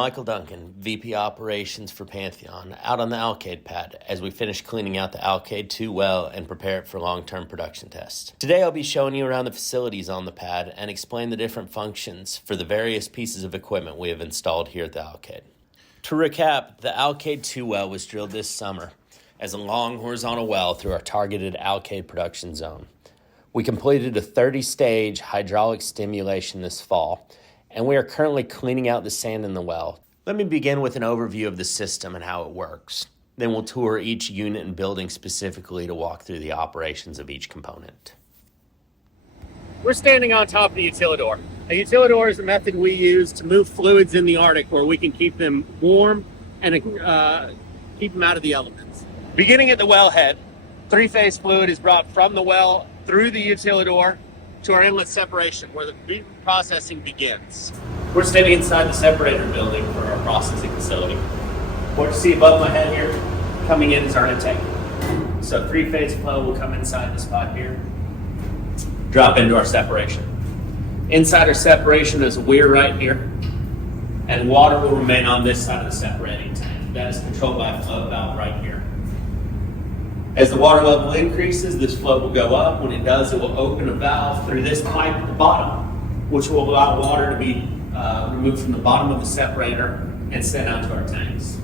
Michael Duncan, VP Operations for Pantheon, out on the Alkaid pad as we finish cleaning out the Alkaid 2 well and prepare it for long-term production tests. Today I'll be showing you around the facilities on the pad and explain the different functions for the various pieces of equipment we have installed here at the Alkaid. To recap, the Alkaid 2 well was drilled this summer as a long horizontal well through our targeted Alkaid production zone. We completed a 30-stage hydraulic stimulation this fall, and we are currently cleaning out the sand in the well. Let me begin with an overview of the system and how it works. Then we'll tour each unit and building specifically to walk through the operations of each component. We're standing on top of the utilidor. A utilidor is a method we use to move fluids in the Arctic where we can keep them warm and keep them out of the elements. Beginning at the wellhead, three-phase fluid is brought from the well through the utilidor to our inlet separation, where the processing begins. We're standing inside the separator building for our processing facility. What you see above my head here, coming in is our intake. So three-phase flow will come inside this pipe here, drop into our separation. Inside our separation is a weir right here, and water will remain on this side of the separating tank. That is controlled by a flow valve right here. As the water level increases, this flow will go up. When it does, it will open a valve through this pipe at the bottom, which will allow water to be removed from the bottom of the separator and sent out to our tanks.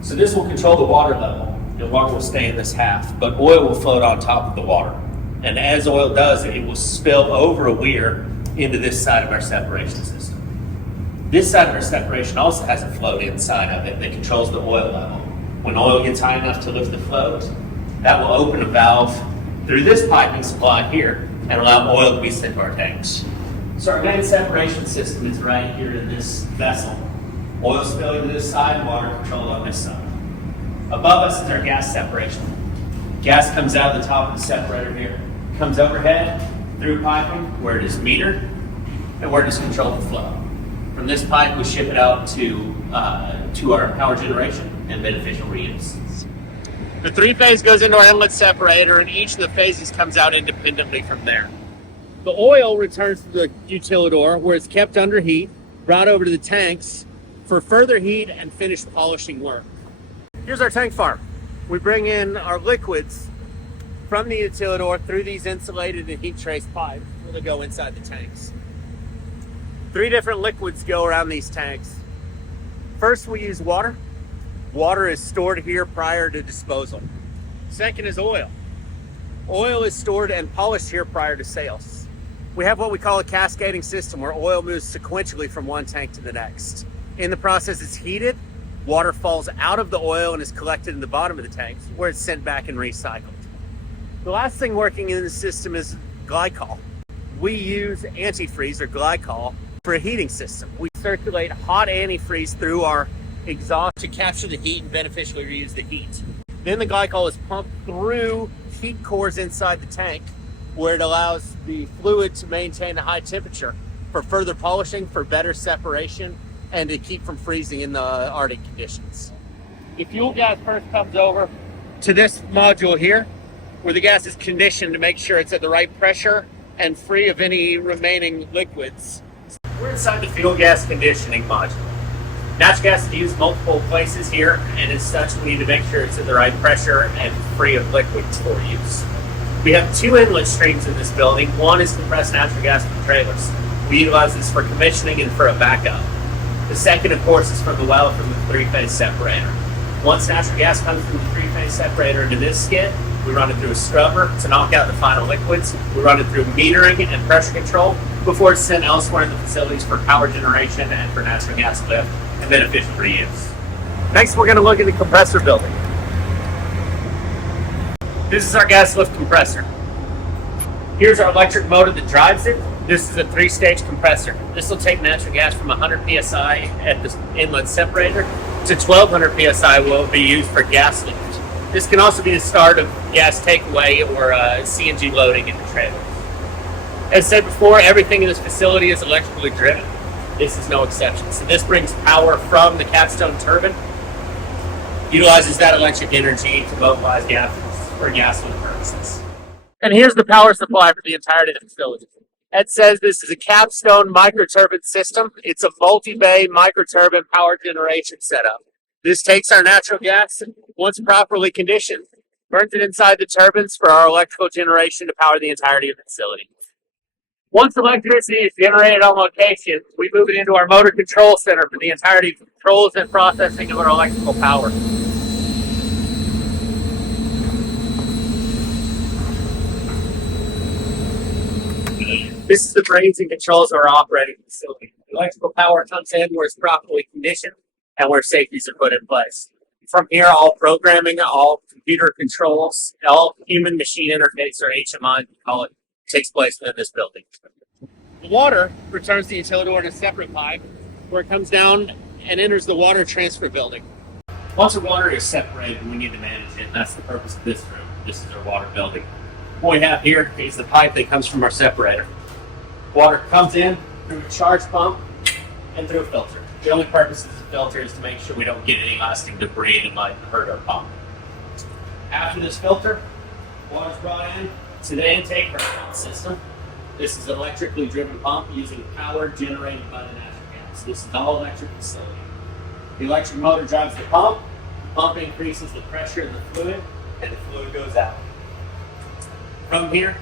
So this will control the water level, and water will stay in this half, but oil will float on top of the water. And as oil does, it will spill over a weir into this side of our separation system. This side of our separation also has a float inside of it that controls the oil level. When oil gets high enough to lift the float, that will open a valve through this piping supply here and allow oil to be sent to our tanks. So our main separation system is right here in this vessel. Oil spilling to this side, water controlled on this side. Above us is our gas separation. Gas comes out of the top of the separator here, comes overhead through piping where it is metered and where it is controlled the flow. From this pipe, we ship it out to our power generation and beneficial reuse. The three-phase goes into our inlet separator, and each of the phases comes out independently from there. The oil returns to the utilidor, where it's kept under heat, brought over to the tanks for further heat and finished polishing work. Here's our tank farm. We bring in our liquids from the utilidor through these insulated and heat trace pipes where they go inside the tanks. 3 different liquids go around these tanks. First, we use water. Water is stored here prior to disposal. Second is oil. Oil is stored and polished here prior to sales. We have what we call a cascading system where oil moves sequentially from one tank to the next. In the process, it's heated, water falls out of the oil and is collected in the bottom of the tanks where it's sent back and recycled. The last thing working in the system is glycol. We use antifreeze or glycol for a heating system. We circulate hot antifreeze through our exhaust to capture the heat and beneficially reuse the heat. Then the glycol is pumped through heat cores inside the tank where it allows the fluid to maintain a high temperature for further polishing, for better separation, and to keep from freezing in the Arctic conditions. The fuel gas first comes over to this module here where the gas is conditioned to make sure it's at the right pressure and free of any remaining liquids. We're inside the fuel gas conditioning module. Natural gas is used multiple places here, and as such, we need to make sure it's at the right pressure and free of liquids for use. We have 2 inlet streams in this building. One is compressed natural gas from trailers. We utilize this for commissioning and for a backup. The second, of course, is from the well from the 3-phase separator. Once natural gas comes from the 3-phase separator into this skid, we run it through a scrubber to knock out the final liquids. We run it through metering and pressure control before it's sent elsewhere in the facilities for power generation and for natural gas lift and beneficial reuse. Next, we're going to look at the compressor building. This is our gas lift compressor. Here's our electric motor that drives it. This is a 3-stage compressor. This will take natural gas from 100 psi at the inlet separator to 1200 psi will be used for gas lift. This can also be the start of gas takeaway or CNG loading in the trailer. As said before, everything in this facility is electrically driven. This is no exception. So this brings power from the capstone turbine, utilizes that electric energy to mobilize gases for gas lift purposes. And here's the power supply for the entirety of the facility. Ed says this is a capstone microturbine system. It's a multi-bay microturbine power generation setup. This takes our natural gas, once properly conditioned, burns it inside the turbines for our electrical generation to power the entirety of the facility. Once electricity is generated on location, we move it into our motor control center for the entirety of controls and processing of our electrical power. This is the brains and controls of our operating facility. Electrical power comes in where it's properly conditioned and where safeties are put in place. From here, all programming, all computer controls, all human-machine interface, or HMI, we call it, takes place within this building. The water returns to the utility water in a separate pipe where it comes down and enters the water transfer building. Once the water is separated, we need to manage it, and that's the purpose of this room. This is our water building. What we have here is the pipe that comes from our separator. Water comes in through a charge pump and through a filter. The only purpose of the filter is to make sure we don't get any lasting debris that might hurt our pump. After this filter, water is brought in to the intake of our pump system. This is an electrically driven pump using power generated by the natural gas. This is an all-electric facility. The electric motor drives the pump increases the pressure in the fluid, and the fluid goes out. From here,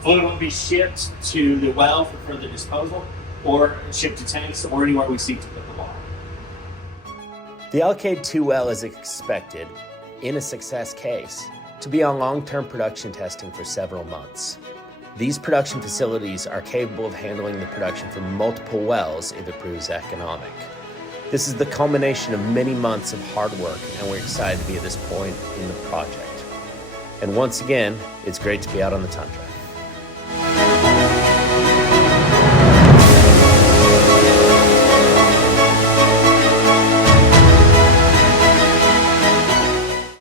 fluid will be shipped to the well for further disposal, or shipped to tanks, or anywhere we seek to put the water. The Alkaid 2 well is expected, in a success case, to be on long-term production testing for several months. These production facilities are capable of handling the production from multiple wells if it proves economic. This is the culmination of many months of hard work, and we're excited to be at this point in the project. And once again, it's great to be out on the tundra.